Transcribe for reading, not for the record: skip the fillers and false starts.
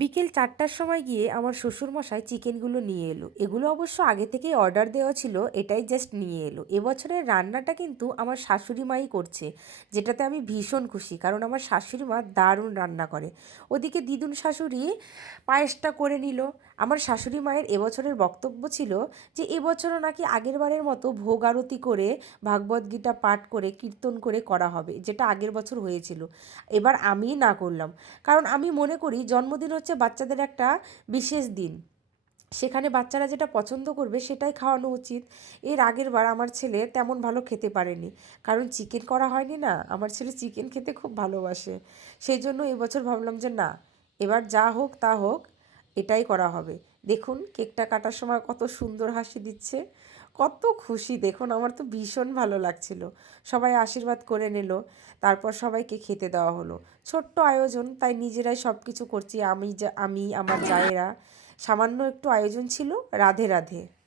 বিকেল ৪টার সময় গিয়ে আমার শ্বশুরমশাই চিকেনগুলো নিয়ে এলো। এগুলো অবশ্য আগে থেকেই অর্ডার দেওয়া ছিল, এটাই জাস্ট নিয়ে এলো। এবছরের রান্নাটা কিন্তু আমার শাশুড়ি মাই করছে, যেটাতে আমি ভীষণ খুশি, কারণ আমার শাশুড়ি মা দারুণ রান্না করে। ওদিকে দিদুন শাশুড়ি পায়েসটা করে নিল। আমার শাশুড়ি মায়ের এবছরের বক্তব্য ছিল যে এবছরও নাকি আগের বারের মতো ভোগ আরতি করে, ভাগবত গীতা পাঠ করে, কীর্তন করে করা হবে, যেটা আগের বছর হয়েছিল। এবার আমিই না করলাম, কারণ আমি মনে করি জন্মদিন হচ্ছে বাচ্চাদের একটা বিশেষ দিন, সেখানে বাচ্চারা যেটা পছন্দ করবে সেটাই খাওয়ানো উচিত। এর আগের বার আমার ছেলে তেমন ভালো খেতে পারেনি, কারণ চিকেন করা হয়নি না, আমার ছেলে চিকেন খেতে খুব ভালোবাসে। সেই জন্য এবছর ভাবলাম যে না, এবার যা হোক তা হোক, এটাই করা হবে। দেখুন কেকটা কাটার সময় কত সুন্দর হাসি দিচ্ছে, কত খুশি দেখুন, আমার তো ভীষণ ভালো লাগছিল। সবাই আশীর্বাদ করে নিল, তারপর সবাইকে খেতে দেওয়া হলো। ছোট্ট আয়োজন, তাই নিজেরাই সব কিছু করছি, আমি আমার জায়েরা। সামান্য একটু আয়োজন ছিল, রাধে রাধে।